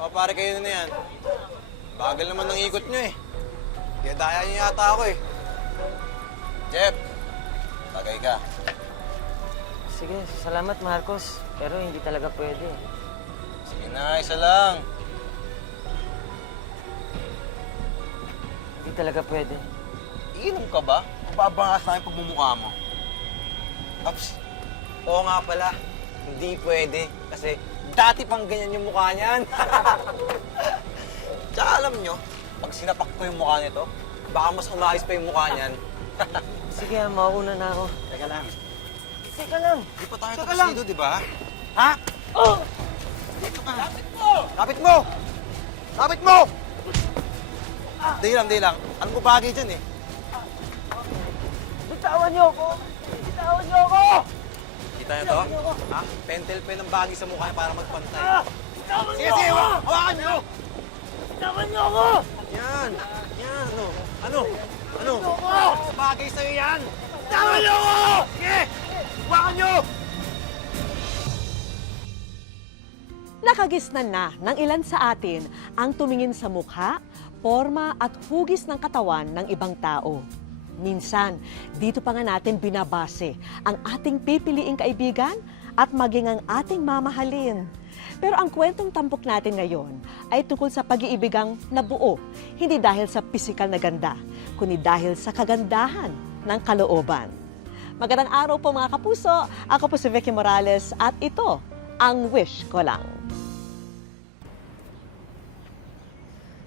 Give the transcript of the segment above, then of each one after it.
O, pare kayo na yan. Bagal naman ng ikot nyo eh. Kaya daya nyo yata ako eh. Jeff, tagay ka. Sige, salamat Marcos. Pero hindi talaga pwede. Sige na, isa lang. Hindi talaga pwede. Iinom ka ba? Mababangas na yung pagmumukha mo. Ops, oo nga pala. Hindi pwede. Kasi dati pang ganyan yung mukha niyan. Tsaka alam nyo, pag sinapak ko yung mukha nito, baka mas umayos pa yung mukha niyan. Sige, mauna na ako. Teka lang. Teka lang. Di pa tayo tapos dito, di ba? Ha? Oh! Dito ka. Lapit mo! Lapit mo! Lapit mo! Di lang. Ano ko bagay dyan eh? Bitawan niyo ako! Bitawan niyo ako! Kita niyo to? Ha? Pentel pen ang bagay sa mukha niya para magpantay. Bitawan Sige, sige! Hawakan niyo! Bitawan niyo ako! Yan! Yan! Ano? Ano? Ako! Bagay sa'yo yan! Bitawan niyo ako! Sige! Hawakan niyo! Nakagisnan na ng ilan sa atin ang tumingin sa mukha, forma at hugis ng katawan ng ibang tao. Minsan, dito pa nga natin binabase ang ating pipiliing kaibigan at maging ang ating mamahalin. Pero ang kwentong tampok natin ngayon ay tungkol sa pag-iibigang nabuo, hindi dahil sa pisikal na ganda, kundi dahil sa kagandahan ng kalooban. Magandang araw po mga kapuso, ako po si Vicky Morales at ito ang Wish Ko Lang.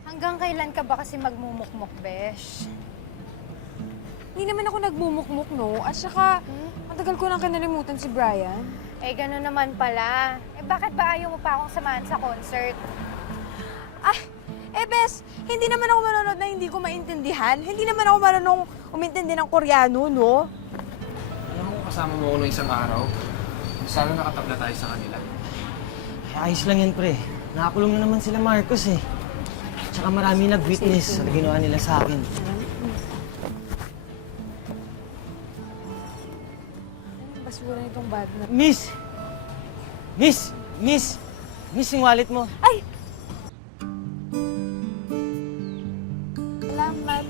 Hanggang kailan ka ba kasi magmumukmuk, Besh? Hindi naman ako nagmumukmuk, no? At saka, matagal ko nang kinalimutan si Brian. Eh, gano'n naman pala. Eh, bakit ba ayaw mo pa akong samahan sa concert? Ah, Bes, hindi naman ako manonood na hindi ko maintindihan. Hindi naman ako marunong umintindi ng Koreano, no? Alam mo, kasama mo ako nung isang araw. Sana nakatabla tayo sa kanila. Ay, ayos lang yan, pre. Nakakulong na naman sila Marcos eh. Tsaka marami nag-witness sa ginawa nila sa akin. Basura nitong bad na. Miss! Miss! Miss! Miss, yung wallet mo. Ay! Salamat.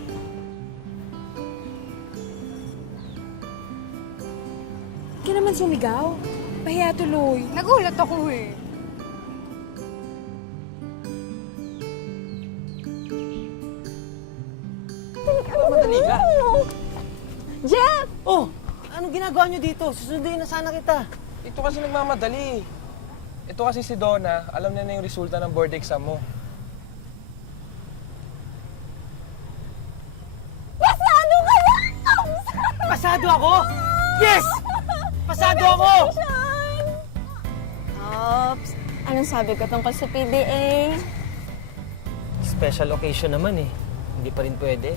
Hindi ka naman sumigaw. Pahiya tuloy. Nagulat ako eh. Madali ka. Jeff! Oh! Anong ginagawa nyo dito? Susunduin na sana kita. Ito kasi nagmamadali. Ito kasi si Donna, alam niya na yung resulta ng board exam mo. Pasado ka lang! Pasado ako! Yes! Pasado ako! Ops, anong sabi ko tungkol sa PDA? Special occasion naman eh. Hindi pa rin pwede.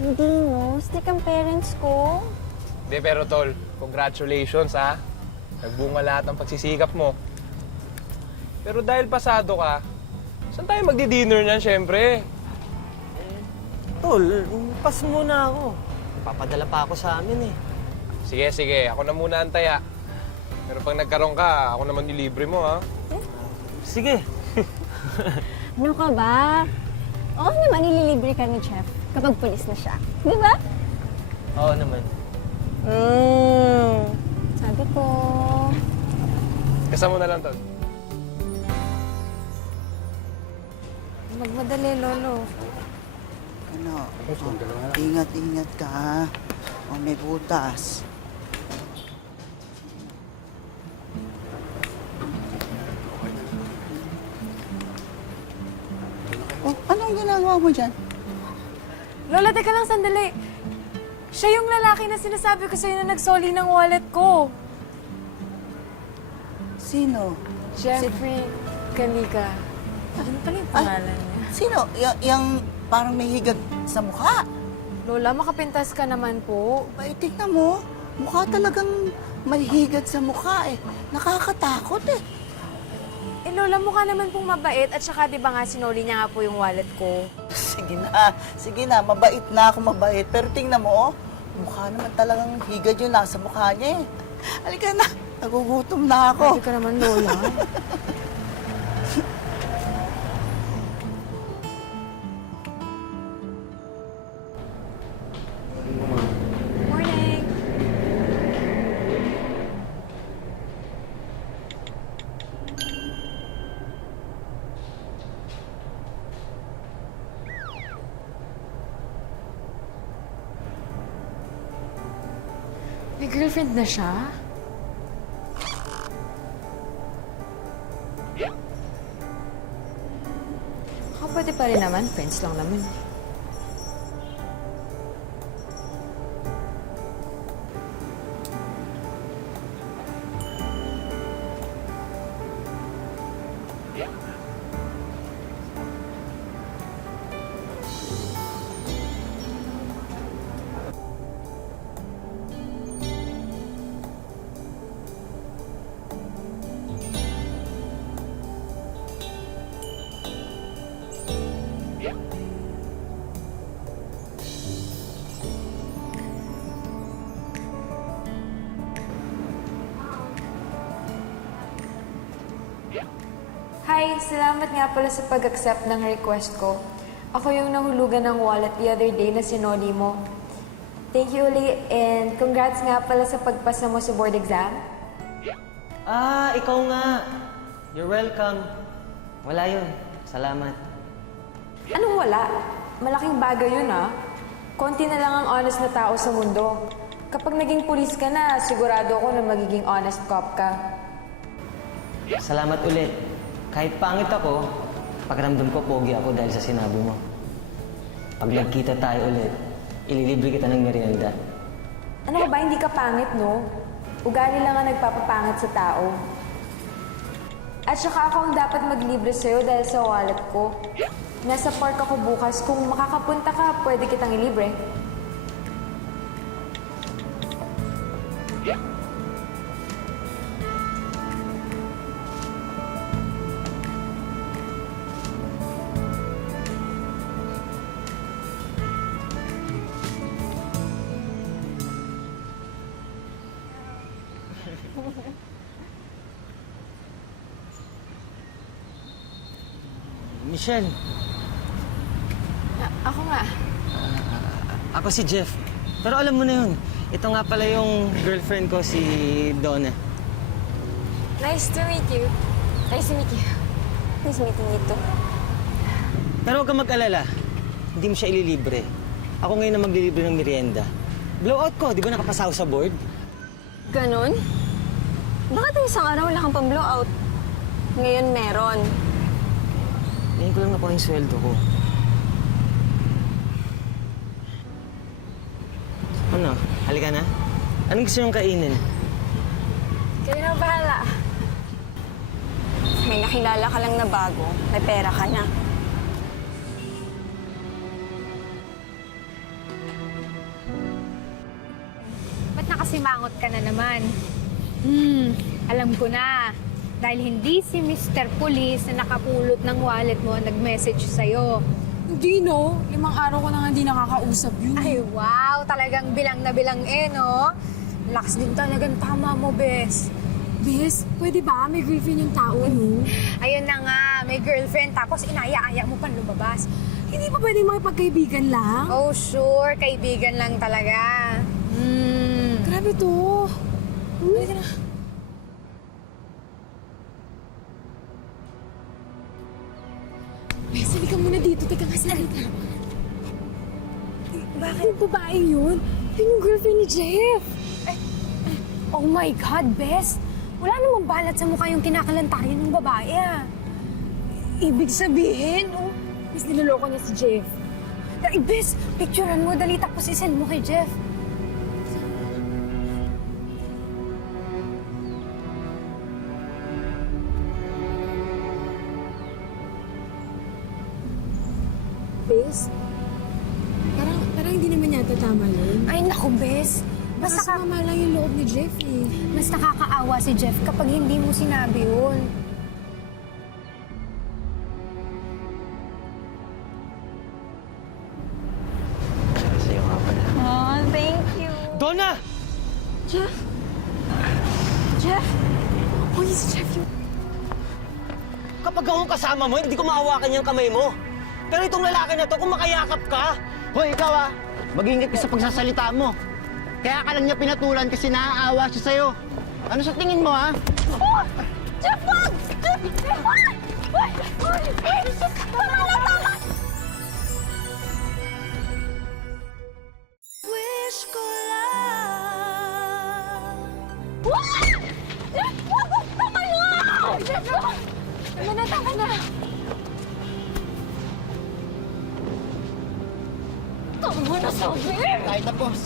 Hindi mo, stick ang parents ko. Hindi, pero tol, congratulations ha. Nagbunga lahat ng pagsisikap mo. Pero dahil pasado ka, saan tayo magdi-dinner niyan, syempre? Tol, pas muna ako. Papadala pa ako sa amin eh. Sige, ako na muna ang taya. Pero pag nagkaroon ka, ako naman nilibre mo ha. Sige. Ano ka ba? Oo naman, ililibre ka ni Chef kapag pulis na siya. Di ba? Oo naman. Sabi ko. Kasama mo na lang, tol. Magmadali, Lolo. Ano? Ingat-ingat ka, ha? O, may butas. Oh, anong ginagawa mo dyan? Lola, teka lang sandali. Siya yung lalaki na sinasabi ko sa'yo na nagsoli ng wallet ko. Sino? Jeffrey Kanika. Ano pala yung pangalan niya? Sino? Yung parang may higad sa mukha. Lola, makapintas ka naman po. Ay, tignan mo. Mukha talagang may higad sa mukha eh. Nakakatakot eh. Eh, Lola, mukha naman pong mabait at saka di ba nga sinoli niya nga po yung wallet ko. Sige na, mabait na ako mabait. Pero tingnan mo, oh, mukha naman talagang higad yung nasa mukha niya eh. Halika na, nagugutom na ako. Pwede ka naman, Lola. girlfriend na siya? Pwede pa rin naman. Friends lang naman. Hi, salamat nga pala sa pag-accept ng request ko. Ako yung nahulugan ng wallet the other day na sinoli mo. Thank you ulit and congrats nga pala sa pagpasa mo sa board exam. Ah, ikaw nga. You're welcome. Wala yun. Salamat. Anong wala? Malaking bagay yun ah. Konti na lang ang honest na tao sa mundo. Kapag naging pulis ka na, sigurado ako na magiging honest cop ka. Salamat ulit. Kahit pangit ako, pakiramdam ko pogi ako dahil sa sinabi mo. Pag nagkita tayo ulit, ililibre kita ng merienda. Ano ka ba, hindi ka pangit, no? Ugali lang ang nagpapapangit sa tao. At saka ako ang dapat maglibre sa'yo dahil sa wallet ko. Nasa park ako bukas. Kung makakapunta ka, pwede kitang ilibre. Michelle, Ako nga. ako si Jeff. Pero alam mo na yun. Ito nga pala yung girlfriend ko, si Donna. Nice to meet you. Nice to meet you. Nice meeting you too. Pero huwag kang mag-alala. Hindi mo siya ililibre. Ako ngayon na maglilibre ng merienda. Blowout ko, di ba nakapasaw sa board? Ganon? Bakit yung isang araw wala kang pang-blowout? Ngayon meron. Ngayon ko lang nakuha yung sweldo ko. Ano? Halika na? Anong gusto niyong kainin? Kayo na bahala. May nakilala ka lang na bago. May pera ka na. Ba't nakasimangot ka na naman? Alam ko na. Dahil hindi si Mr. Police na nakapulot ng wallet mo nag-message sa'yo. Hindi, no? 5 araw ko na nga hindi nakakausap yun. Ay, wow! Talagang bilang na bilang no? Lakas din talagang tama mo, Bes. Bes, pwede ba? May girlfriend yung tao, no? Ayun na nga, may girlfriend tapos inaya-aya mo pang lumabas. Hindi ba pwede makipagkaibigan lang? Oh, sure. Kaibigan lang talaga. Grabe to. Pwede na. Bes, halika muna dito. Teka nga, salita. Bakit? Yung babae yun? Yun yung girlfriend ni Jeff. Oh my God, Bes! Wala namang balat sa mukha yung kinakalantarin ng babae, ah. Ibig sabihin, Bes, niloloko niya si Jeff. Ay, Bes, picturean mo, dali tapos isend mo kay Jeff. Bes, parang hindi naman yata tama yun. Ay, naku, Bes. Basta sumama lang yung loob ni Jeff eh. Mas nakakaawa si Jeff kapag hindi mo sinabi yun. Sa'yo nga pala. Oh, thank you. Donna! Jeff? Jeff? Oh, si Jeff yun. Kapag akong kasama mo, hindi ko mahawakan yung kamay mo. Pero itong lalaki na to, kung makayakap ka, Hoy, ikaw mag-ingat ka sa pagsasalita mo. Kaya ka lang niya pinatulan kasi naaawa siya sa'yo. Ano sa tingin mo, ha? Jeff, wag! Jeff! Jeff, wag! Wag! Wag! Tama na, tama! Wish ko lang mo na sabi! Tayo tapos.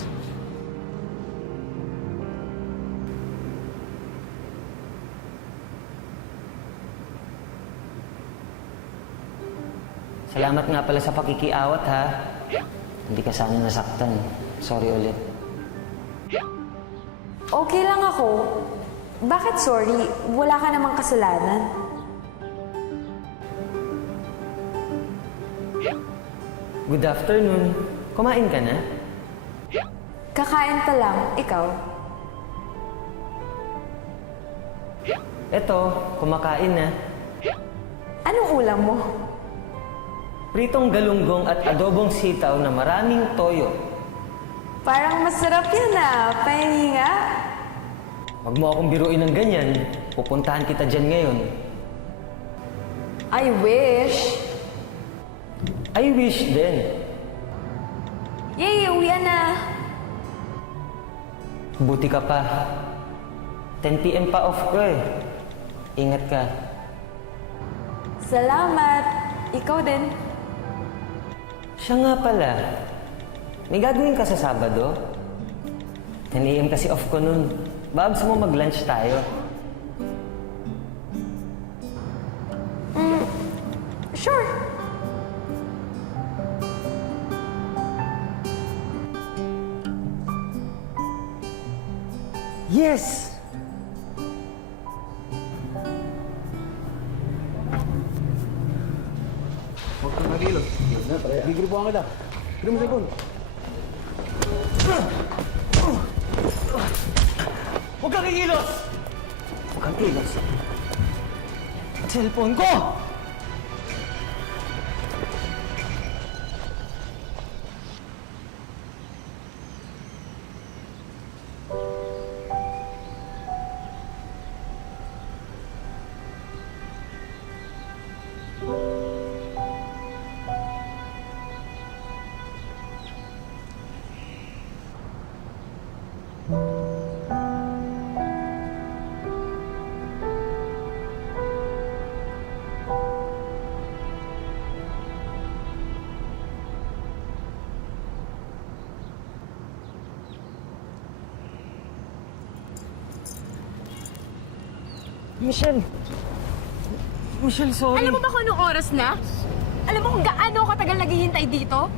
Salamat nga pala sa pakikiawat, ha? Hindi ka sana nasaktan. Sorry ulit. Okay lang ako. Bakit sorry? Wala ka namang kasalanan. Good afternoon. Kumain ka na? Kakain pa lang. Ikaw? Eto, kumakain na. Anong ulam mo? Pritong galunggong at adobong sitaw na maraming toyo. Parang masarap yan Pahingi nga. Huwag mo akong biruin ng ganyan. Pupuntahan kita dyan ngayon. I wish. I wish din. Yay, uwian na. Buti ka pa. 10 PM pa off ko eh. Ingat ka. Salamat. Ikaw din. Siya nga pala. May gagawin ka sa Sabado? 10 AM kasi off ko nun. Baka gusto mo mag-lunch tayo? Sure. Yes! Huwag kang kikilos! Huwag kang kilos. Cellphone ko! Michelle! Michelle, sorry. Alam mo ba kung anong oras na? Alam mo kung gaano katagal naghihintay dito?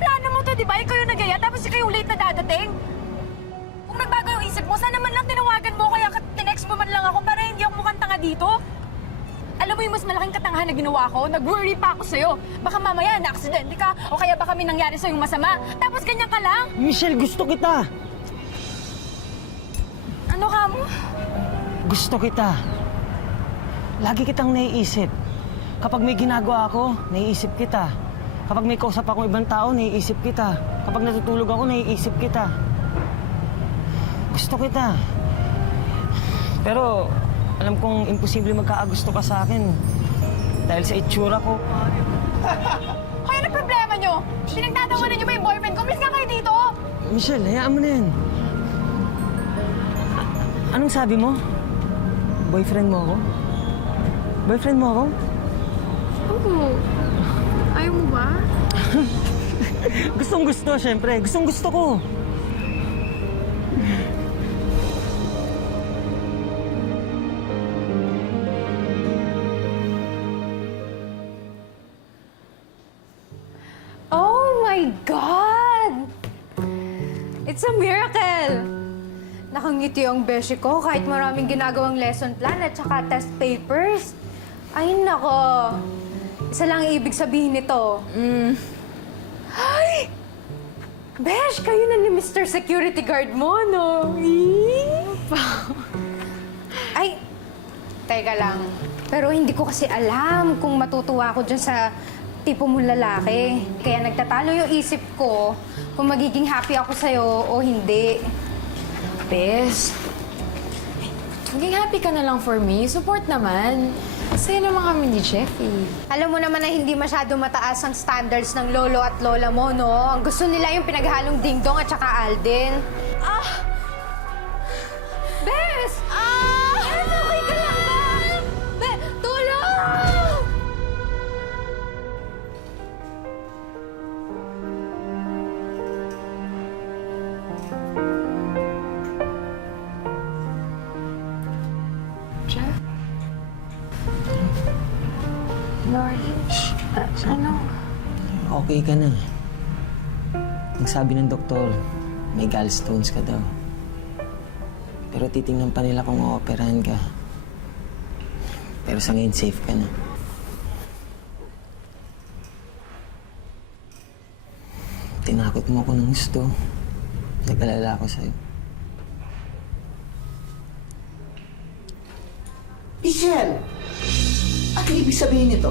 Plano mo to, di ba? Ikaw yung nagaya, tapos ikaw yung late na dadating. Kung nagbago yung isip mo, sana man lang tinawagan mo, kaya tinext mo man lang ako para hindi ako mukhang tanga dito. Alam mo yung mas malaking katangahan na ginawa ko? Nag-worry pa ako sa'yo. Baka mamaya na-aksidente ka, o kaya baka may nangyari sa'yo masama. Tapos ganyan ka lang. Michelle, gusto kita! Ano ka mo? Gusto kita. Lagi kitang naiisip. Kapag may ginagawa ako, naiisip kita. Kapag may kausap akong ibang tao, naiisip kita. Kapag natutulog ako, naiisip kita. Gusto kita. Pero alam kong imposible magkaagusto ka sa akin. Dahil sa itsura ko. Kaya ano problema nyo? Pinagtatawanan nyo ba yung boyfriend ko? Please nga kayo dito! Michelle, hayaan mo na yan. Anong sabi mo? Boyfriend mo ako? Boyfriend mo ako? Oo. Ayaw mo ba? Gustong gusto, syempre. Gustong gusto ko. Oh my God! It's a miracle! Nakangiti ang beshi ko kahit maraming ginagawang lesson plan at saka test papers. Ay, nako. Isa lang ang ibig sabihin nito. Ay! Besh, kayo na ni Mr. Security Guard mo, no? Ay, teka lang. Pero hindi ko kasi alam kung matutuwa ako dyan sa tipo mong lalaki. Kaya nagtatalo yung isip ko kung magiging happy ako sa'yo o hindi. Bes, maging happy ka na lang for me. Support naman. Masaya naman kami ni Jeffy. Alam mo naman na hindi masyado mataas ang standards ng lolo at lola mo, no? Ang gusto nila yung pinaghalong dingdong at saka Alden. Bes! Bes, okay ka lang ba? Tulong! Ano? Okay ka na. Nagsabi ng doktor, may gallstones ka daw. Pero titingnan pa nila kung ooperahan ka. Pero sa ngayon, safe ka na. Tinakot mo ako ng gusto. Nag-alala ako sa'yo. Michelle! Ano ibig sabihin nito?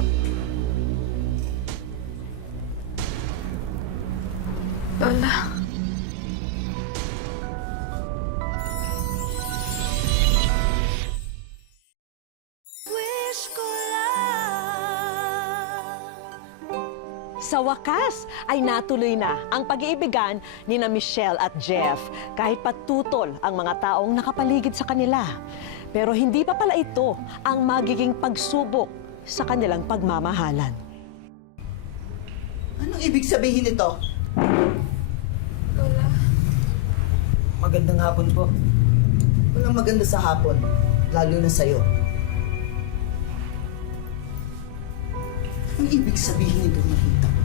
Lola. Sa wakas ay natuloy na ang pag-iibigan ni na Michelle at Jeff kahit patutol ang mga taong nakapaligid sa kanila. Pero hindi pa pala ito ang magiging pagsubok sa kanilang pagmamahalan. Anong ibig sabihin nito? Magandang hapon po. Walang maganda sa hapon, lalo na sa'yo. Anong ibig sabihin nito nakita ko?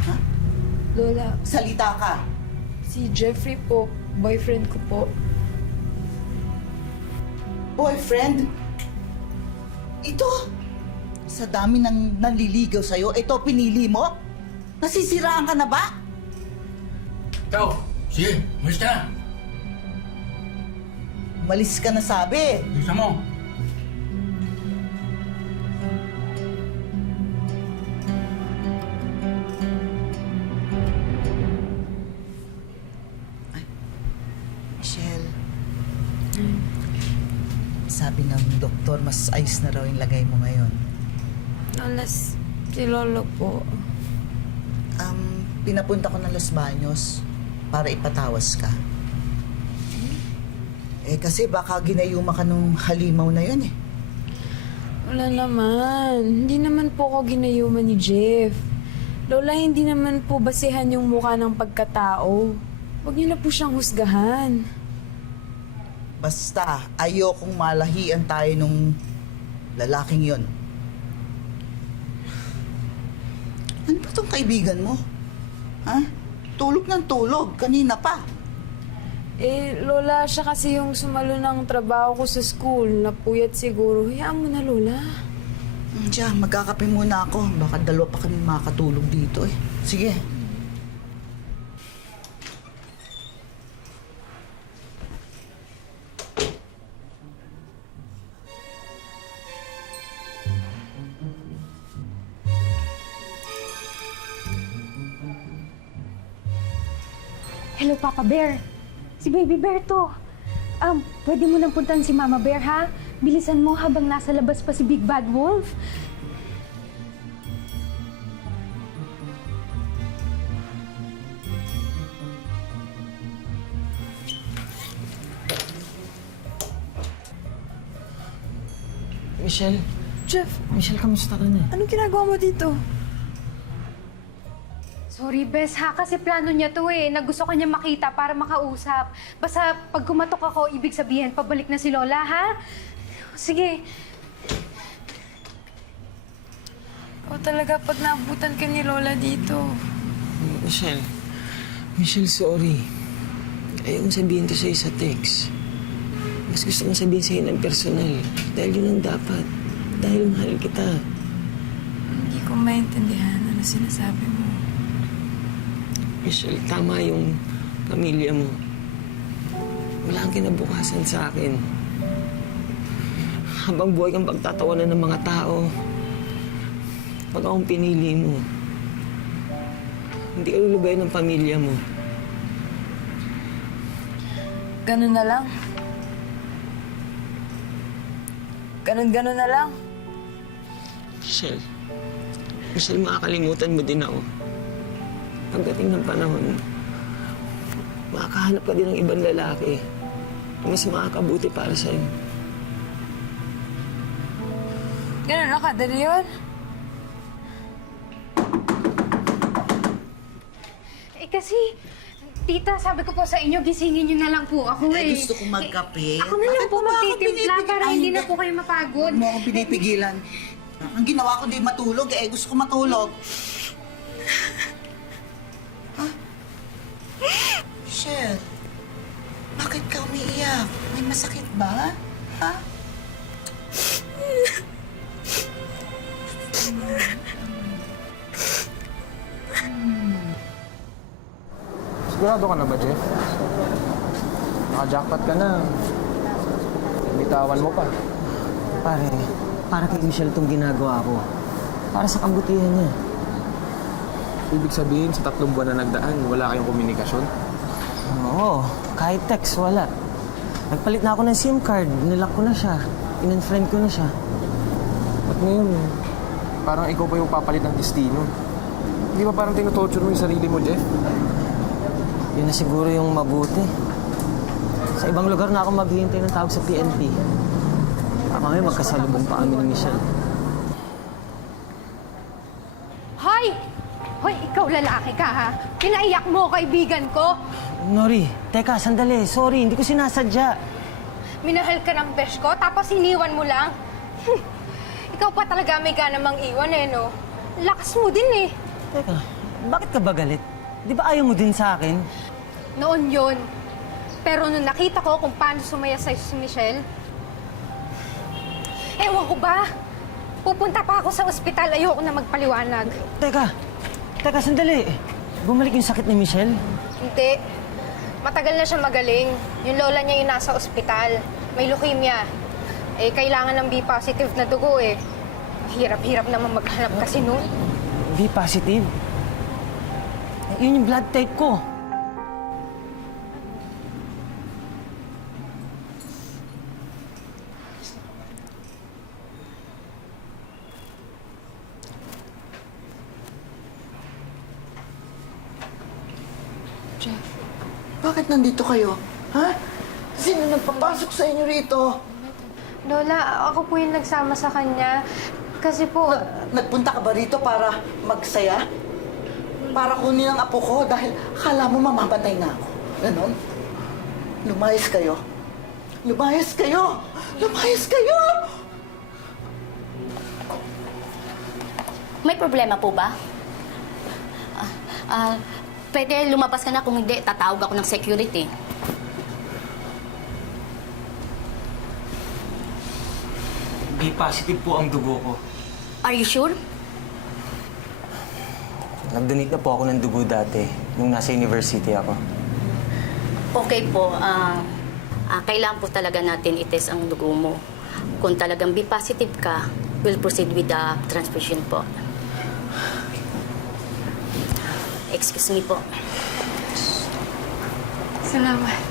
Ha? Lola, Salita ka. si Jeffrey po, boyfriend ko po. Boyfriend? Ito? Sa dami ng nanliligaw sa'yo, ito pinili mo? Nasisiraan ka na ba? Ikaw, sige, malis ka na. Umalis ka na sabi. Bisa mo. Michelle, sabi ng doktor, mas ayos na raw yung lagay mo ngayon. Lola, si Lolo po. Pinapunta ko ng Los Baños para ipatawas ka. Kasi baka ginayuma ka nung halimaw na yun eh. Wala naman. Hindi naman po ako ginayuman ni Jeff. Lola, hindi naman po basihan yung mukha ng pagkatao. Huwag niyo na po siyang husgahan. Basta, ayokong malahian tayo nung lalaking yon. Ano ba tong kaibigan mo? Ha? Tulog ng tulog, kanina pa. Lola, siya kasi yung sumalo ng trabaho ko sa school. Napuyat siguro. Hayaan mo na, Lola. Diyan, magkakape muna ako. Baka dalawa pa kami makakatulog dito eh. Sige. Hello, Papa Bear. Si Baby Bear to. Pwede mo nang puntahan si Mama Bear, ha? Bilisan mo habang nasa labas pa si Big Bad Wolf. Michelle? Jeff, Michelle, kamusta ka na? anong ginagawa mo dito? Sorry, Bes, ha? Kasi plano niya to eh, na gusto kanya makita para makausap. Basta pag kumatok ako, ibig sabihin, pabalik na si Lola, ha? Sige. O talaga, pag naabutan ka ni Lola dito. Michelle. Michelle, sorry. Ayaw kong sabihin to sa'yo sa text. Mas gusto kong sabihin sa'yo ng personal. Dahil yun ang dapat. Dahil mahal kita. Hindi ko maintindihan ano sinasabi mo. Michelle, tama yung pamilya mo. Wala kang kinabukasan sa akin. Habang buhay kang pagtatawanan ng mga tao, pag akong pinili mo, hindi ka lulubay ng pamilya mo. Ganun na lang. Ganun na lang. Michelle, makakalimutan mo din ako. Pagdating ng panahon, makakahanap ka din ng ibang lalaki na mas makakabuti para sa'yo. Ganun na kadali yun? Kasi, tita, sabi ko po sa inyo, gisingin niyo na lang po ako eh. Gusto kong magkape. Ako na lang Bakit po mo ba ako magtitimpla pinipig- para Ay, hindi na hindi. po kayo mapagod. Huwag mo akong pinipigilan. Ang ginawa ko di matulog, gusto ko matulog. Ha? Michelle, bakit ka umiiyak? May masakit ba? Ha? Sigurado ka na ba, Jeff? Naka-jackpot ka na. Bitawan mo pa. Pare, para kay Michelle itong ginagawa ko. Para sa kabutihan niya. Ibig sabihin, sa 3 buwan na nagdaan, wala kayong komunikasyon? Oo, kahit text, wala. Nagpalit na ako ng SIM card, nilock ko na siya. In-unfriend ko na siya. At ngayon, parang ikaw pa yung papalit ng destino. Hindi ba parang tinutorture mo yung sarili mo, Jeff? Yun na siguro yung mabuti. Sa ibang lugar na ako maghihintay ng tawag sa PNP. Mamaya magkasalubong pa kami ni Michelle. Hoy! Hoy, ikaw lalaki ka ha? Pinaiyak mo kaibigan ko. Nori, teka, sandali. Sorry, hindi ko sinasadya. Minahal ka ng besh ko, tapos iniwan mo lang. Ikaw pa talaga may ka namang iwan no? Lakas mo din Teka, bakit ka ba galit? Di ba ayaw mo din sa akin? Noon yon. Pero nung nakita ko kung paano sumaya sa'yo si Michelle, ewan ko ba? Pupunta pa ako sa ospital, ayoko na magpaliwanag. Teka, sandali. Bumalik yung sakit ni Michelle? Hindi. Matagal na siya magaling. Yung lola niya yung nasa ospital. May leukemia. Kailangan ng B positive na dugo Hirap-hirap naman maghanap kasi noon. B positive? Yun yung blood type ko. Bakit nandito kayo? Ha? Sino nagpapasok sa inyo rito? Lola, ako po yung nagsama sa kanya. Kasi po... Nagpunta ka ba rito para magsaya? Para kunin ang apo ko dahil akala mo mamamatay na ako. Ganon? Lumayas kayo. Lumayas kayo! Lumayas kayo! May problema po ba? Pwede lumabas ka na, kung hindi, tatawag ako ng security. B positive po ang dugo ko. Are you sure? Nag-donate na po ako ng dugo dati, nung nasa university ako. Okay po. Kailangan po talaga natin itest ang dugo mo. Kung talagang B positive ka, we'll proceed with the transfusion po. Excuse me po. Salamat.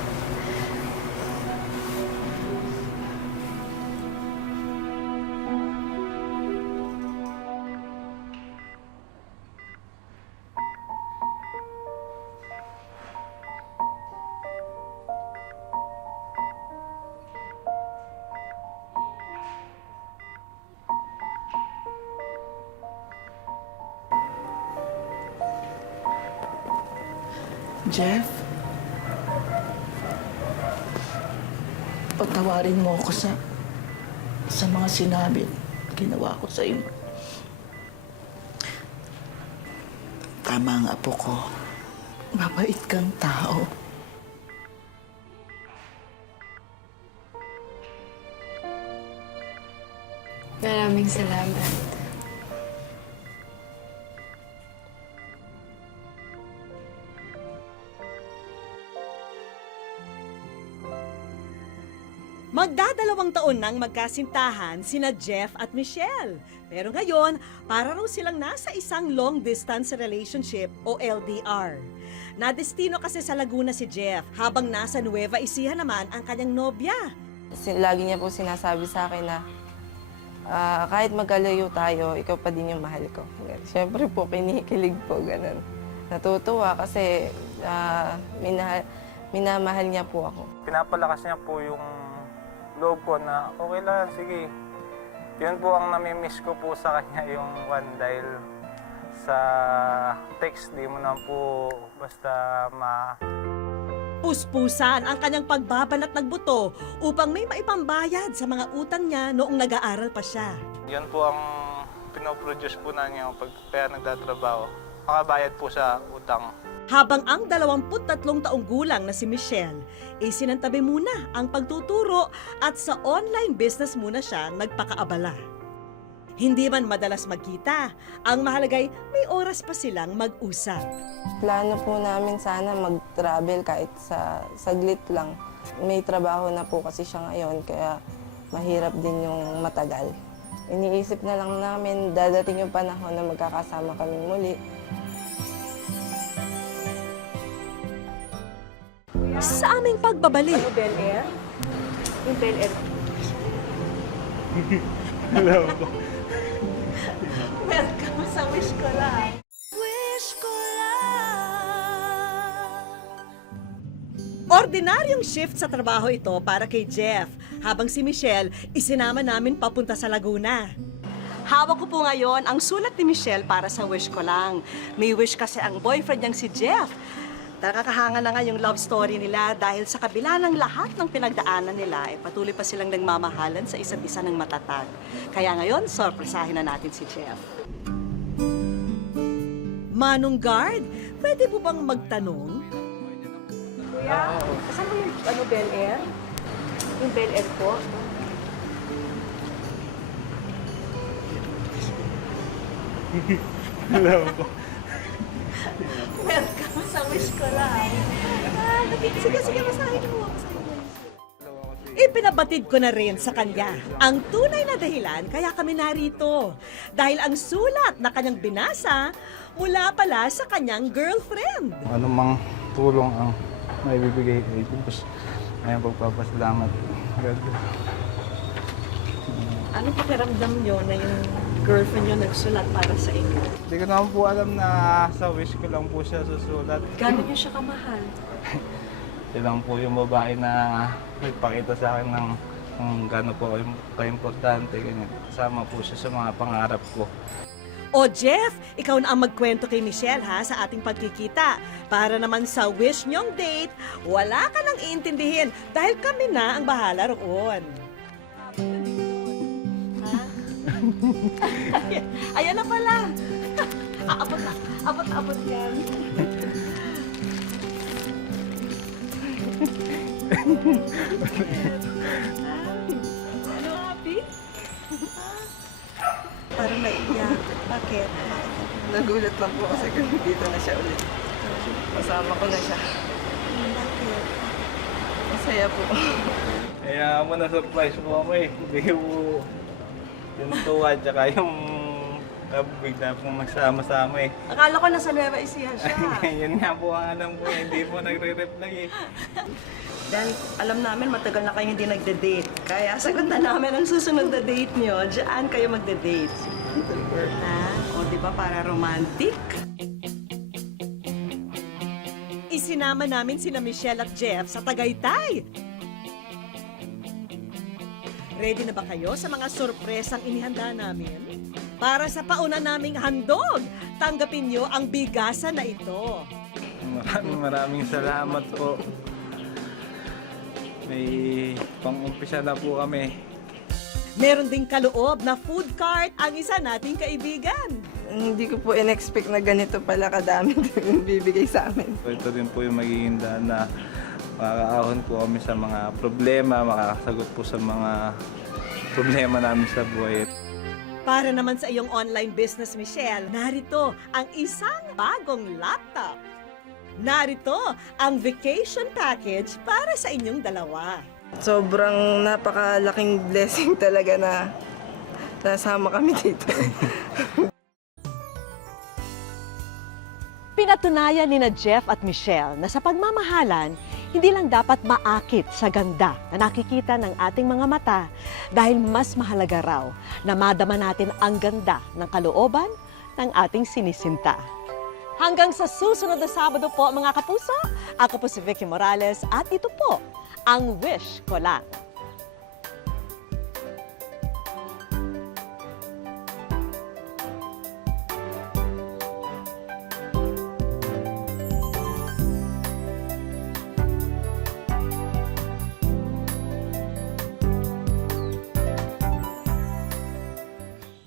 Jeff? Patawarin mo ako sa mga sinabi at ginawa ko sa iyo. Tama ang apo ko. Mabait kang tao. Maraming salamat. Magdadalawang taon nang magkasintahan sina Jeff at Michelle. Pero ngayon, para raw silang nasa isang long-distance relationship o LDR. Nadestino kasi sa Laguna si Jeff, habang nasa Nueva Ecija naman ang kanyang nobya. Lagi niya po sinasabi sa akin na kahit magkalayo tayo, ikaw pa din yung mahal ko. Siyempre po, kinikilig po, ganun. Natutuwa kasi minamahal niya po ako. Pinapalakas niya po yung loob ko na okay lang, sige. Yun po ang nami-miss ko po sa kanya, yung one dial sa text. Di mo na po basta Puspusan ang kanyang pagbabanat ng buto upang may maipambayad sa mga utang niya noong nag-aaral pa siya. Yun po ang pinoproduce po namin yung pag kaya nagtatrabaho. Makabayad po sa utang. Habang ang 23 taong gulang na si Michelle, isinantabi muna ang pagtuturo at sa online business muna siya nagpakaabala. Hindi man madalas magkita, ang mahalagay may oras pa silang mag-usap. Plano po namin sana mag-travel kahit sa saglit lang. May trabaho na po kasi siya ngayon, kaya mahirap din yung matagal. Iniisip na lang namin, dadating yung panahon na magkakasama kami muli. Sa aming pagbabalik. Ano, Bel Air? Yung Bel Air. Hello po. Welcome sa Wish Ko Lang. Ordinaryong shift sa trabaho ito para kay Jeff, habang si Michelle isinama namin papunta sa Laguna. Hawak ko po ngayon ang sulat ni Michelle para sa Wish Ko Lang. May wish kasi ang boyfriend niyang si Jeff. Nakakahanga na nga yung love story nila dahil sa kabila ng lahat ng pinagdaanan nila, patuloy pa silang nagmamahalan sa isa't isa ng matatag. Kaya ngayon, sorpresahin na natin si Jeff. Manong Guard, pwede po bang magtanong? Kuya, saan mo yung Bel Air? Yung Bel Air po? Hello po. Welcome sa Wish Ko Lang. Sige, masahin mo. Ipinabatid ko na rin sa kanya ang tunay na dahilan kaya kami narito. Dahil ang sulat na kanyang binasa mula pala sa kanyang girlfriend. Ano mang tulong ang maibibigay kay Diyos. Ayun, pagpapasalamat. God. Ano pakiramdam nyo na yung girlfriend nyo nagsulat para sa inyo? Hindi ko naman po alam na sa wish ko lang po siya susulat. Gano'n nyo siya kamahal? Siya lang po yung babae na nagpakita sa akin ng kung gano'n po ka-importante. Kasama po siya sa mga pangarap ko. O Jeff, ikaw na ang magkwento kay Michelle ha sa ating pagkikita. Para naman sa wish nyong date, wala ka nang iintindihin dahil kami na ang bahala roon. Ayan na pala. Abot yan. Ano, happy? Parang naiiyak. Bakit? Nagulat lang po kasi kung dito na siya ulit. Kasama ko na siya. Bakit? Masaya po. Kaya mo na-surprise po ako eh. Hindi ko yung tuwa tsaka yung bigla pong magsama-sama eh. Akala ko nasa Nueva Ecija siya. Yun nga po ang alam ko eh. Hindi po nagre-reply eh. Dahil alam namin matagal na kayo hindi nagde-date. Kaya sagot na namin ang susunod na date nyo. Diyan kayo magde-date. Ha? O diba para romantic? Isinama namin sina Michelle at Jeff sa Tagaytay. Ready na ba kayo sa mga sorpresang inihanda namin? Para sa pauna naming handog, tanggapin nyo ang bigasan na ito. Maraming salamat po. May pang-umpisa na po kami. Meron ding kaloob na food cart ang isa nating kaibigan. Hindi ko po in-expect na ganito pala kadami yung bibigay sa amin. Ito din po yung magiging daan na makakaahon po kami sa mga problema, makakasagot po sa mga problema namin sa buhay. Para naman sa iyong online business, Michelle, narito ang isang bagong laptop. Narito ang vacation package para sa inyong dalawa. Sobrang napakalaking blessing talaga na nasama kami dito. Pinatunayan ni na Jeff at Michelle na sa pagmamahalan, hindi lang dapat maakit sa ganda na nakikita ng ating mga mata dahil mas mahalaga raw na madama natin ang ganda ng kalooban ng ating sinisinta. Hanggang sa susunod na Sabado po mga kapuso, ako po si Vicky Morales at ito po ang Wish Ko Lang.